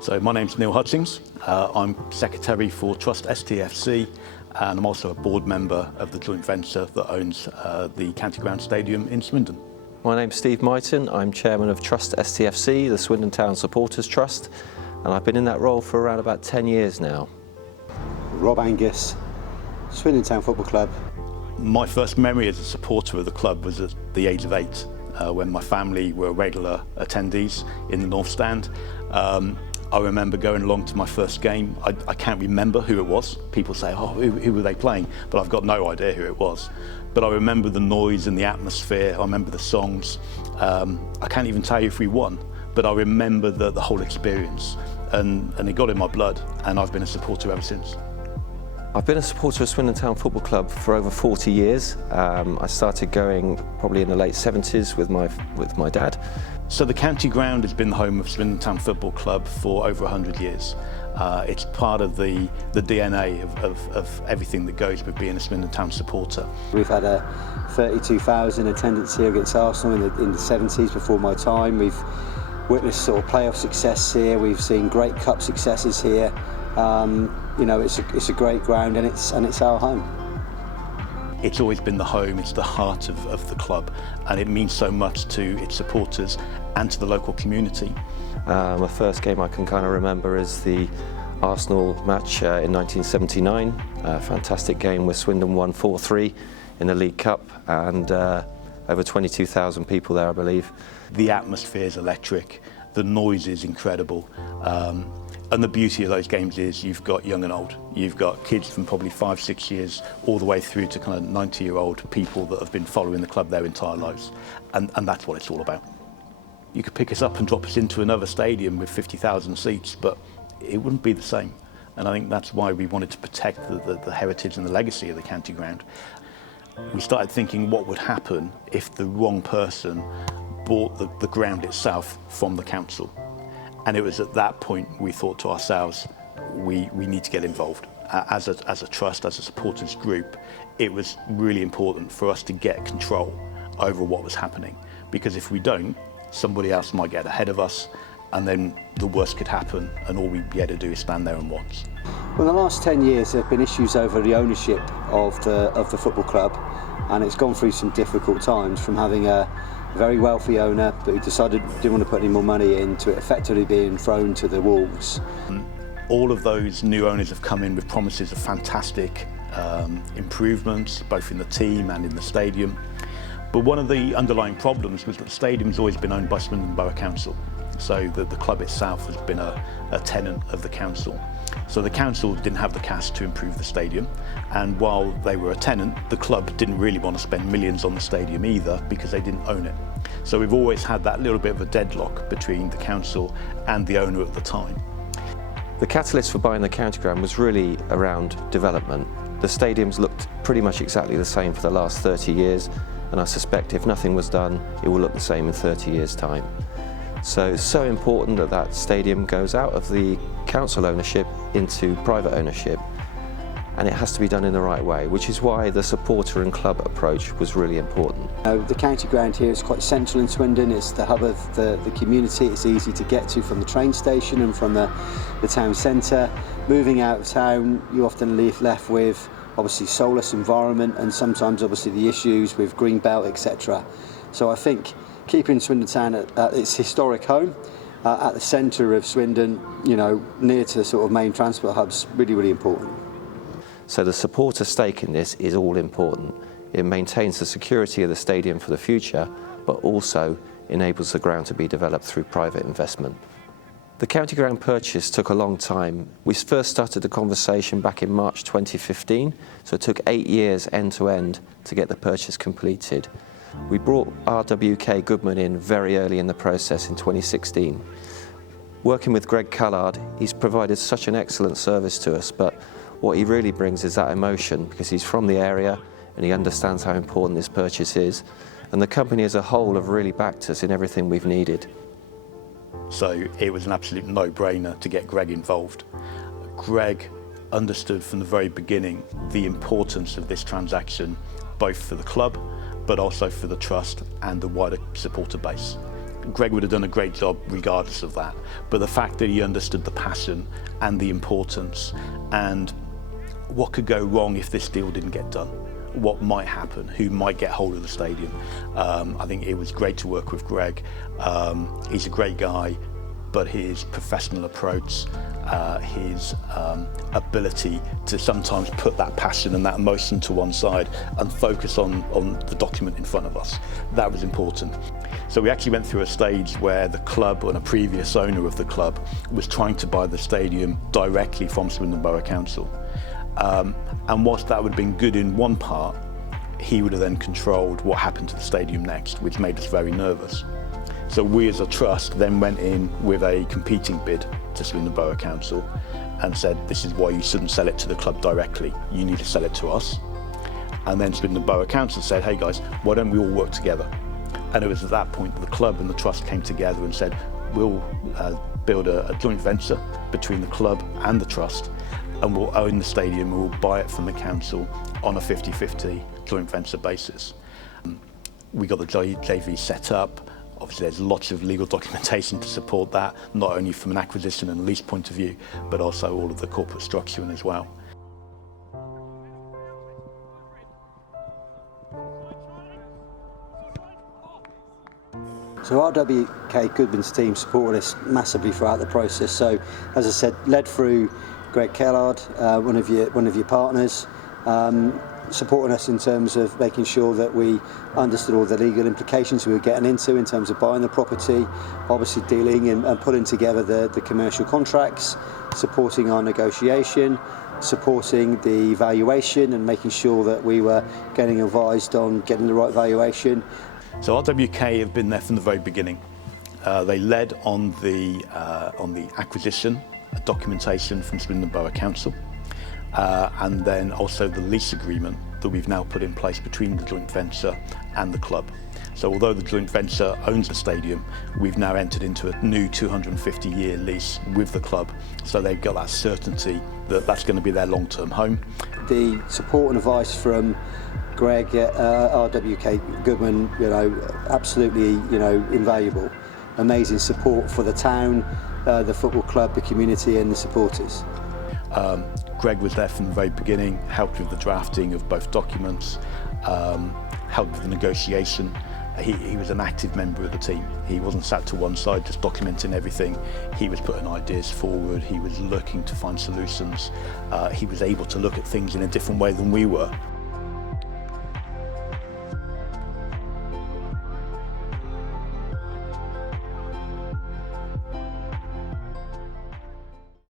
So my name's Neil Hutchings. I'm Secretary for Trust STFC, and I'm also a board member of the joint venture that owns the County Ground Stadium in Swindon. My name's Steve Myton. I'm Chairman of Trust STFC, the Swindon Town Supporters Trust, and I've been in that role for around about 10 years now. Rob Angus, Swindon Town Football Club. My first memory as a supporter of the club was at the age of 8, when my family were regular attendees in the North Stand. I remember going along to my first game. I can't remember who it was. People say, oh, who were they playing? But I've got no idea who it was. But I remember the noise and the atmosphere. I remember the songs. I can't even tell you if we won, but I remember the whole experience. And it got in my blood, and I've been a supporter ever since. I've been a supporter of Swindon Town Football Club for over 40 years. I started going probably in the late 70s with my dad. So the County Ground has been the home of Swindon Town Football Club for over 100 years. It's part of the DNA of everything that goes with being a Swindon Town supporter. We've had a 32,000 attendance here against Arsenal in the 70s before my time. We've witnessed sort of playoff success here. We've seen great cup successes here. You know, it's a great ground, and it's our home. It's always been the home, it's the heart of the club, and it means so much to its supporters and to the local community. My first game I can kind of remember is the Arsenal match in 1979. A fantastic game where Swindon won 4-3 in the League Cup, and over 22,000 people there, I believe. The atmosphere is electric, the noise is incredible. And the beauty of those games is you've got young and old. You've got kids from probably 5-6 years all the way through to kind of 90-year-old people that have been following the club their entire lives. And that's what it's all about. You could pick us up and drop us into another stadium with 50,000 seats, but it wouldn't be the same. And I think that's why we wanted to protect the heritage and the legacy of the County Ground. We started thinking what would happen if the wrong person bought the ground itself from the council. And it was at that point we thought to ourselves, we need to get involved. As a trust, as a supporters group, it was really important for us to get control over what was happening. Because if we don't, somebody else might get ahead of us, and then the worst could happen, and all we'd be able to do is stand there and watch. Well, in the last 10 years there have been issues over the ownership of the football club, and it's gone through some difficult times, from having a very wealthy owner but who decided didn't want to put any more money into it, effectively being thrown to the wolves. All of those new owners have come in with promises of fantastic improvements, both in the team and in the stadium. But one of the underlying problems was that the stadium's always been owned by Swindon Borough Council. So the club itself has been a tenant of the council. So the council didn't have the cash to improve the stadium, and while they were a tenant, the club didn't really want to spend millions on the stadium either, because they didn't own it. So we've always had that little bit of a deadlock between the council and the owner at the time. The catalyst for buying the County Ground was really around development. The stadium's looked pretty much exactly the same for the last 30 years, and I suspect if nothing was done, it will look the same in 30 years' time. So it's so important that that stadium goes out of the council ownership into private ownership, and it has to be done in the right way, which is why the supporter and club approach was really important. The County Ground here is quite central in Swindon. It's the hub of the community. It's easy to get to from the train station and from the town centre. Moving out of town, you often leave left with obviously soulless environment, and sometimes obviously the issues with green belt, etc. So I think keeping Swindon Town at its historic home, at the centre of Swindon, you know, near to sort of main transport hubs, really, really important. So the supporter stake in this is all important. It maintains the security of the stadium for the future, but also enables the ground to be developed through private investment. The County Ground purchase took a long time. We first started the conversation back in March 2015, so it took 8 years end to end to get the purchase completed. We brought RWK Goodman in very early in the process in 2016. Working with Greg Callard, he's provided such an excellent service to us, but what he really brings is that emotion, because he's from the area and he understands how important this purchase is, and the company as a whole have really backed us in everything we've needed. So it was an absolute no-brainer to get Greg involved. Greg understood from the very beginning the importance of this transaction, both for the club, but also for the trust and the wider supporter base. Greg would have done a great job regardless of that. But the fact that he understood the passion and the importance and what could go wrong if this deal didn't get done, what might happen, who might get hold of the stadium. I think it was great to work with Greg. He's a great guy, but his professional approach, his ability to sometimes put that passion and that emotion to one side and focus on the document in front of us, that was important. So we actually went through a stage where the club, and a previous owner of the club, was trying to buy the stadium directly from Swindon Borough Council. And whilst that would have been good in one part, he would have then controlled what happened to the stadium next, which made us very nervous. So we as a trust then went in with a competing bid to Swindon Borough Council and said, this is why you shouldn't sell it to the club directly, you need to sell it to us. And then Swindon Borough Council said, hey guys, why don't we all work together? And it was at that point that the club and the trust came together and said, we'll build a joint venture between the club and the trust, and we'll own the stadium, and we'll buy it from the council on a 50-50 joint venture basis. We got the JV set up. Obviously there's lots of legal documentation to support that, not only from an acquisition and lease point of view, but also all of the corporate structuring as well. So RWK Goodman's team supported us massively throughout the process. So, as I said, led through Greg Kellard, one of your partners, supporting us in terms of making sure that we understood all the legal implications we were getting into in terms of buying the property, obviously dealing and putting together the commercial contracts, supporting our negotiation, supporting the valuation and making sure that we were getting advised on getting the right valuation. So RWK have been there from the very beginning. They led on the acquisition documentation from Swindon Borough Council, and then also the lease agreement that we've now put in place between the joint venture and the club. So although the joint venture owns the stadium, we've now entered into a new 250-year lease with the club, so they've got that certainty that that's going to be their long-term home. The support and advice from Greg at RWK Goodman, absolutely, invaluable. Amazing support for the town, the football club, the community and the supporters. Greg was there from the very beginning, helped with the drafting of both documents, helped with the negotiation. He was an active member of the team. He wasn't sat to one side just documenting everything. He was putting ideas forward, he was looking to find solutions. He was able to look at things in a different way than we were.